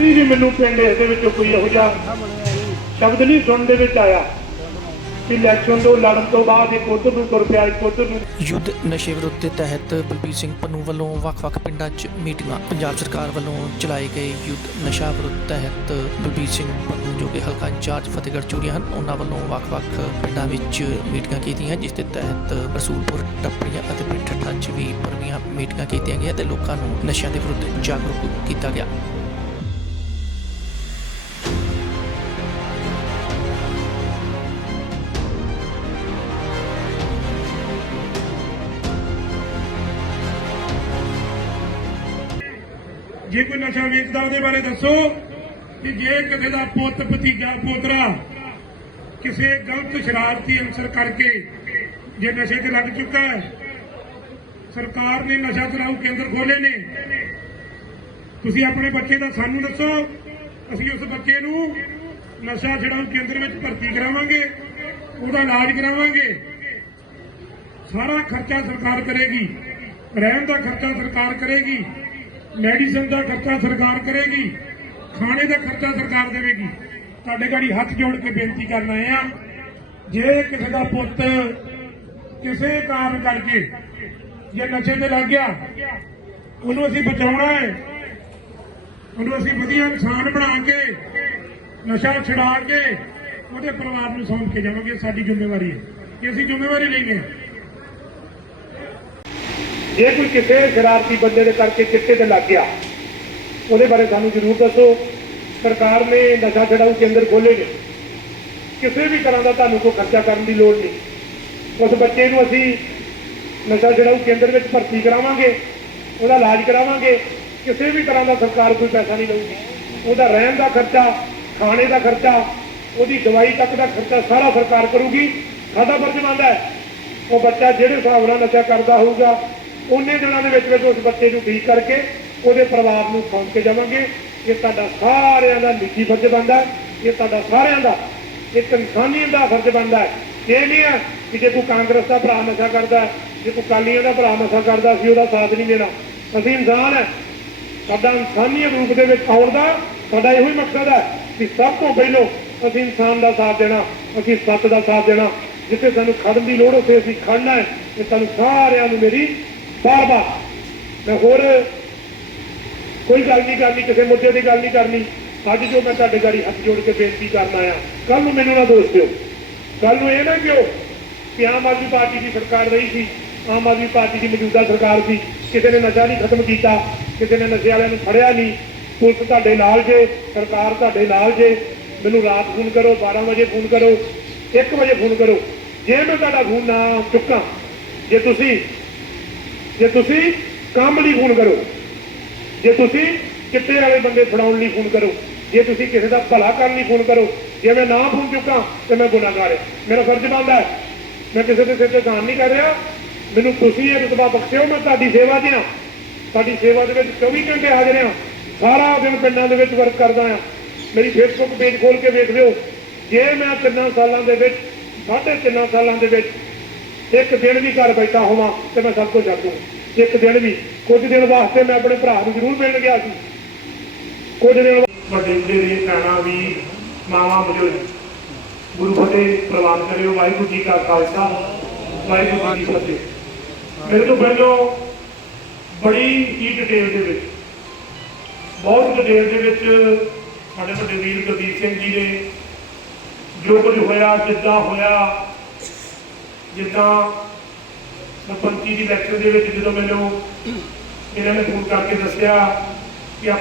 ਕਦੀ ਵੀ ਮੈਨੂੰ ਪਿੰਡ ਇਸ ਦੇ ਵਿੱਚੋਂ ਕੋਈ ਇਹੋ ਜਿਹਾ ਸ਼ਬਦ ਨਹੀਂ ਸੁਣਨ ਦੇ ਵਿੱਚ ਆਇਆ ਕਿ ਇਲੈਕਸ਼ਨ ਤੋਂ ਲੜਨ ਤੋਂ ਬਾਅਦ ਇੱਕ ਉੱਧਰ ਨੂੰ ਤੁਰ ਪਿਆ ਇੱਕ ਉੱਧਰ ਨੂੰ ਯੁੱਧ ਨਸ਼ੇ ਵਿਰੁੱਧ ਦੇ ਤਹਿਤ ਬਲਬੀਰ ਸਿੰਘ ਪੰਨੂ ਵੱਲੋਂ ਵੱਖ-ਵੱਖ ਪਿੰਡਾਂ 'ਚ ਮੀਟਿੰਗਾਂ ਪੰਜਾਬ ਸਰਕਾਰ ਵੱਲੋਂ ਚਲਾਏ ਗਏ ਯੁੱਧ ਨਸ਼ਾ ਵਿਰੁੱਧ ਤਹਿਤ ਬਲਬੀਰ ਸਿੰਘ ਪੰਨੂ ਜੋ ਕਿ ਹਲਕਾ ਇੰਚਾਰਜ ਫਤਿਹਗੜ੍ਹ ਚੂੜੀਆਂ ਹਨ, ਉਹਨਾਂ ਵੱਲੋਂ ਵੱਖ-ਵੱਖ ਪਿੰਡਾਂ ਵਿੱਚ ਮੀਟਿੰਗਾਂ ਕੀਤੀਆਂ ਜਿਸ ਦੇ ਤਹਿਤ ਰਸੂਲਪੁਰ, ਟੱਪੜੀਆਂ ਅਤੇ ਪਿੰਡ ਠੱਠਾ 'ਚ ਵੀ ਭਰਵੀਆਂ ਮੀਟਿੰਗਾਂ ਕੀਤੀਆਂ ਗਈਆਂ ਤੇ ਲੋਕਾਂ ਨੂੰ ਨਸ਼ਿਆਂ ਦੇ ਵਿਰੁੱਧ ਜਾਗਰੂਕ ਕੀਤਾ ਗਿਆ। ਜੇ ਕੋਈ ਨਸ਼ਾ ਵੇਚਦਾ, ਉਹਦੇ ਬਾਰੇ ਦੱਸੋ ਕਿ ਜੇ ਕਿਸੇ ਦਾ ਪੁੱਤ, ਭਤੀਜਾ, ਪੋਤਰਾ ਕਿਸੇ ਗਲਤ ਸ਼ਰਾਰਤੀ ਅਨਸਰ ਕਰਕੇ ਜੇ ਨਸ਼ੇ ਤੇ ਲੱਗ ਚੁੱਕਾ ਹੈ, ਸਰਕਾਰ ਨੇ ਨਸ਼ਾ ਛੁਡਾਊ ਕੇਂਦਰ ਖੋਲੇ ਨੇ, ਤੁਸੀਂ ਆਪਣੇ ਬੱਚੇ ਦਾ ਸਾਨੂੰ ਦੱਸੋ, ਅਸੀਂ ਉਸ ਬੱਚੇ ਨੂੰ ਨਸ਼ਾ ਛੁਡਾਊ ਕੇਂਦਰ ਵਿੱਚ ਭਰਤੀ ਕਰਾਵਾਂਗੇ, ਉਹਦਾ ਇਲਾਜ ਕਰਾਵਾਂਗੇ। ਸਾਰਾ ਖਰਚਾ ਸਰਕਾਰ ਕਰੇਗੀ, ਰਹਿਣ ਦਾ ਖਰਚਾ ਸਰਕਾਰ ਕਰੇਗੀ। ਮੈਡੀਸਨ ਦਾ ਖਰਚਾ ਸਰਕਾਰ ਕਰੇਗੀ, ਖਾਣੇ ਦਾ ਖਰਚਾ ਸਰਕਾਰ ਦੇਵੇਗੀ। ਤੁਹਾਡੇ ਘੜੀ ਹੱਥ ਜੋੜ ਕੇ ਬੇਨਤੀ ਕਰਨ ਆਏ ਆ, ਜੇ ਕਿਸੇ ਦਾ ਪੁੱਤ ਕਿਸੇ ਕਾਰਨ ਕਰਕੇ ਜੇ ਨਸ਼ੇ ਤੇ ਲੱਗ ਗਿਆ, ਉਹਨੂੰ ਅਸੀਂ ਬਚਾਉਣਾ ਹੈ। ਉਹਨੂੰ ਅਸੀਂ ਵਧੀਆ ਇਨਸਾਨ ਬਣਾ ਕੇ, ਨਸ਼ਾ ਛੁਡਾ ਕੇ ਉਹਦੇ ਪਰਿਵਾਰ ਨੂੰ ਸੌਂਪ ਕੇ ਜਾਵਾਂਗੇ ਸਾਡੀ ਜ਼ਿੰਮੇਵਾਰੀ ਹੈ। ਕਿ ਅਸੀਂ ਜ਼ਿੰਮੇਵਾਰੀ ਲੈਂਦੇ ਹਾਂ। ਜੇ ਕੋਈ ਕਿਸੇ ਸ਼ਰਾਰਤੀ ਬੰਦੇ ਦੇ ਕਰਕੇ ਚਿੱਟੇ ਤੇ ਲੱਗ ਗਿਆ, ਉਹਦੇ ਬਾਰੇ ਸਾਨੂੰ ਜ਼ਰੂਰ ਦੱਸੋ। ਸਰਕਾਰ ਨੇ ਨਸ਼ਾ ਛਡਾਊ ਕੇਂਦਰ ਖੋਲ੍ਹੇ ਨੇ। ਕਿਸੇ ਵੀ ਤਰ੍ਹਾਂ ਦਾ ਤੁਹਾਨੂੰ ਕੋਈ ਖਰਚਾ ਕਰਨ ਦੀ ਲੋੜ ਨਹੀਂ। ਉਸ ਬੱਚੇ ਨੂੰ ਅਸੀਂ ਨਸ਼ਾ ਛਡਾਊ ਕੇਂਦਰ ਵਿੱਚ ਭਰਤੀ ਕਰਾਵਾਂਗੇ, ਉਹਦਾ ਇਲਾਜ ਕਰਾਵਾਂਗੇ। ਕਿਸੇ ਵੀ ਤਰ੍ਹਾਂ ਦਾ ਸਰਕਾਰ ਕੋਈ ਪੈਸਾ ਨਹੀਂ ਲਊਗੀ ਉਹਦਾ ਰਹਿਣ ਦਾ ਖਰਚਾ, ਖਾਣੇ ਦਾ ਖਰਚਾ, ਉਹਦੀ ਦਵਾਈ ਤੱਕ ਦਾ ਖਰਚਾ ਸਾਰਾ ਸਰਕਾਰ ਕਰੂਗੀ। ਸਾਡਾ ਫਰਜ਼ ਬਣਦਾ ਹੈ। ਉਹ ਬੱਚਾ ਜਿਹੜੇ ਹਿਸਾਬ ਨਾਲ ਨਸ਼ਾ ਕਰਦਾ ਹੋਊਗਾ ਉਹਨੇ ਦਿਨਾਂ ਦੇ ਵਿੱਚ ਵਿੱਚ ਉਸ ਬੱਚੇ ਨੂੰ ਠੀਕ ਕਰਕੇ ਉਹਦੇ ਪਰਿਵਾਰ ਨੂੰ ਸੌਂਪ ਕੇ ਜਾਵਾਂਗੇ। ਇਹ ਤੁਹਾਡਾ ਸਾਰਿਆਂ ਦਾ ਨਿੱਜੀ ਫਰਜ਼ ਬਣਦਾ ਇਹ ਤੁਹਾਡਾ ਸਾਰਿਆਂ ਦਾ ਇੱਕ ਇਨਸਾਨੀਅਤ ਦਾ ਫਰਜ਼ ਬਣਦਾ ਇਹ ਨਹੀਂ ਹੈ ਕਿ ਜੇ ਕੋਈ ਕਾਂਗਰਸ ਦਾ ਭਰਾ ਨਸ਼ਾ ਕਰਦਾ ਜੇ ਕੋਈ ਕਾਲੀਆਂ ਦਾ ਭਰਾ ਨਸ਼ਾ ਕਰਦਾ ਸੀ, ਉਹਦਾ ਸਾਥ ਨਹੀਂ ਦੇਣਾ। ਅਸੀਂ ਇਨਸਾਨ ਹੈ। ਸਾਡਾ ਇਨਸਾਨੀਅਤ ਰੂਪ ਦੇ ਵਿੱਚ ਆਉਣ ਦਾ ਸਾਡਾ ਇਹੋ ਹੀ ਮਕਸਦ ਹੈ ਕਿ ਸਭ ਤੋਂ ਪਹਿਲੋਂ ਅਸੀਂ ਇਨਸਾਨ ਦਾ ਸਾਥ ਦੇਣਾ, ਅਸੀਂ ਸੱਤ ਦਾ ਸਾਥ ਦੇਣਾ। ਜਿੱਥੇ ਸਾਨੂੰ ਖੜਨ ਦੀ ਲੋੜ ਉੱਥੇ ਅਸੀਂ ਖੜਨਾ ਹੈ। ਤੇ ਸਾਨੂੰ ਸਾਰਿਆਂ ਨੂੰ ਮੇਰੀ ਬਾਰ-ਬਾਰ ਮੈਂ ਹੋਰ ਕੋਈ ਗੱਲ ਨਹੀਂ ਕਰਨੀ, ਕਿਸੇ ਮੁੱਦੇ ਦੀ ਗੱਲ ਨਹੀਂ ਕਰਨੀ। ਅੱਜ ਜੋ ਮੈਂ ਤੁਹਾਡੇ ਗਾੜੀ ਹੱਥ ਜੋੜ ਕੇ ਬੇਨਤੀ ਕਰਨ ਆਇਆ ਕੱਲ ਨੂੰ ਮੈਨੂੰ ਨਾ ਦੋਸ਼ ਦਿਓ। ਕੱਲ ਨੂੰ ਇਹ ਨਾ ਕਿਉਂ ਕਿ ਆਮ ਆਦਮੀ ਪਾਰਟੀ ਦੀ ਸਰਕਾਰ ਰਹੀ ਸੀ, ਆਮ ਆਦਮੀ ਪਾਰਟੀ ਦੀ ਮੌਜੂਦਾ ਸਰਕਾਰ ਸੀ, ਕਿਸੇ ਨੇ ਨਸ਼ਾ ਨਹੀਂ ਖਤਮ ਕੀਤਾ, ਕਿਸੇ ਨੇ ਨਸ਼ੇ ਵਾਲਿਆਂ ਨੂੰ ਫੜਿਆ ਨਹੀਂ। ਪੁਲਿਸ ਤੁਹਾਡੇ ਨਾਲ ਜੇ, ਸਰਕਾਰ ਤੁਹਾਡੇ ਨਾਲ ਜੇ, ਮੈਨੂੰ ਰਾਤ ਫੋਨ ਕਰੋ 12 ਵਜੇ ਫੋਨ ਕਰੋ 1 ਵਜੇ ਫੋਨ ਕਰੋ। ਜੇ ਮੈਂ ਤੁਹਾਡਾ ਫੋਨ ਨਾ ਚੁੱਕਾਂ, ਜੇ ਤੁਸੀਂ ਜੇ ਤੁਸੀਂ ਕੰਮ ਲਈ ਫੋਨ ਕਰੋ, ਜੇ ਤੁਸੀਂ ਚਿੱਟੇ ਵਾਲੇ ਬੰਦੇ ਫੜਾਉਣ ਲਈ ਫੋਨ ਕਰੋ, ਜੇ ਤੁਸੀਂ ਕਿਸੇ ਦਾ ਭਲਾ ਕਰਨ ਲਈ ਫੋਨ ਕਰੋ, ਜੇ ਮੈਂ ਨਾ ਫੋਨ ਚੁੱਕਾਂ, ਤੇ ਮੈਂ ਗੁਨਾਹਗਾਰ ਹਾਂ। ਮੇਰਾ ਫਰਜ਼ ਬਣਦਾ ਹੈ। ਮੈਂ ਕਿਸੇ ਦੇ ਸਿਰ ਤੇ ਦਾਨ ਨਹੀਂ ਕਰ ਰਿਹਾ। ਮੈਨੂੰ ਤੁਸੀਂ ਇਹ ਰਤਬਾ ਬਖਸ਼ਿਓ, ਮੈਂ ਤੁਹਾਡੀ ਸੇਵਾ ਦੀ ਹਾਂ ਤੁਹਾਡੀ ਸੇਵਾ ਦੇ ਵਿੱਚ 24 ਘੰਟੇ ਹਾਜ਼ਰ ਹਾਂ। ਸਾਰਾ ਦਿਨ ਪਿੰਡਾਂ ਦੇ ਵਿੱਚ ਵਰਕ ਕਰਦਾ ਹਾਂ। ਮੇਰੀ ਫੇਸਬੁੱਕ ਪੇਜ ਖੋਲ ਕੇ ਵੇਖ ਲਿਓ। ਜੇ ਮੈਂ ਤਿੰਨਾਂ ਸਾਲਾਂ ਦੇ ਵਿੱਚ, ਸਾਢੇ ਤਿੰਨਾਂ ਸਾਲਾਂ ਦੇ ਵਿੱਚ ਇੱਕ ਦਿਨ ਵੀ ਘਰ ਬੈਠਾ ਹੋਵਾਂ ਤੇ ਮੈਂ ਸਭ ਕੁਝ ਛੱਡੂ ਇੱਕ ਦਿਨ ਵੀ। ਕੁਝ ਦਿਨ ਵਾਸਤੇ ਮੈਂ ਆਪਣੇ ਭਰਾ ਨੂੰ ਜ਼ਰੂਰ ਮਿਲਣ ਗਿਆ ਸੀ। ਕੁਝ ਦਿਨ ਵੱਡੇ ਦੀ ਭੈਣਾਂ ਵੀ, ਮਾਵਾਂ ਬਜ਼ੁਰਗ। ਗੁਰੂ ਫਤਿਹ ਪ੍ਰਵਾਨ ਕਰਿਓ। ਵਾਹਿਗੁਰੂ ਜੀ ਕਾ ਖਾਲਸਾ, ਵਾਹਿਗੁਰੂ ਜੀ ਕੀ ਫਤਿਹ। ਮੇਰੇ ਤੋਂ ਪਹਿਲਾਂ ਬੜੀ ਹੀ ਡਿਟੇਲ ਦੇ ਵਿੱਚ, ਬਹੁਤ ਡਿਟੇਲ ਦੇ ਵਿੱਚ ਸਾਡੇ ਵੱਡੇ ਵੀਰ ਗੁਰਦੀਪ ਸਿੰਘ ਜੀ ਨੇ ਜੋ ਕੁਝ ਹੋਇਆ ਜਿੱਦਾਂ ਹੋਇਆ ਜਿੱਦਾਂ ਸਰਪੰਚੀ ਦੀ ਇਲੈਕਸ਼ਨ ਦੇ ਵਿੱਚ ਜਦੋਂ ਮੈਨੂੰ ਇਹਨਾਂ ਨੇ ਫੋਨ ਕਰਕੇ ਦੱਸਿਆ